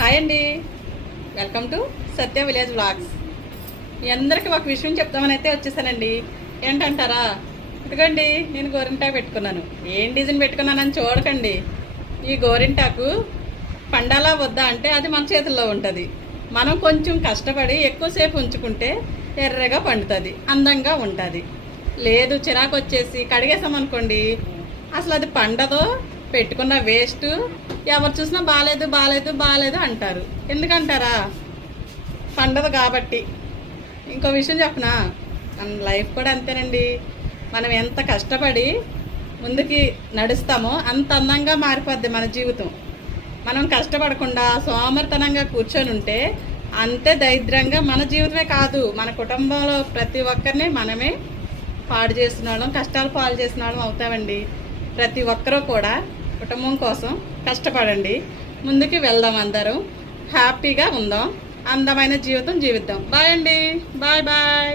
Hi అండి, welcome to Satya village vlogs. మీ అందరికీ ఒక విషయం చెప్దామని అయితే వచ్చేసానండి. ఏంటంటారా? ఇదిగోండి, నేను గోరింటాకు పెట్టుకున్నాను. ఏం డిజైన్ పెట్టుకున్నానని చూడకండి. ఈ గోరింటాకు పండాలా వద్దా అంటే అది మన చేతుల్లో ఉంటుంది. మనం కొంచెం కష్టపడి ఎక్కువసేపు ఉంచుకుంటే ఎర్రగా పండుతుంది, అందంగా ఉంటుంది. లేదు చిరాకు వచ్చేసి కడిగేసామనుకోండి, అసలు అది పండదో, పెట్టుకున్న వేస్ట్. ఎవరు చూసినా బాగాలేదు బాగాలేదు బాగాలేదు అంటారు. ఎందుకంటారా? పండదు కాబట్టి. ఇంకో విషయం చెప్పనా, మన లైఫ్ కూడా అంతేనండి. మనం ఎంత కష్టపడి ముందుకి నడుస్తామో అంత అందంగా మారిపోద్ది మన జీవితం. మనం కష్టపడకుండా సోమరితనంగా కూర్చొని ఉంటే అంతే దరిద్రంగా మన జీవితమే కాదు, మన కుటుంబంలో ప్రతి ఒక్కరిని మనమే పాడు చేసిన వాళ్ళం, కష్టాలు పాలు చేసిన వాళ్ళం అవుతామండి. ప్రతి ఒక్కరూ కూడా కుటుంబం కోసం కష్టపడండి. ముందుకు వెళ్దాం, అందరం హ్యాపీగా ఉందాం, అందమైన జీవితం జీవిద్దాం. బాయ్ అండి, బాయ్ బాయ్.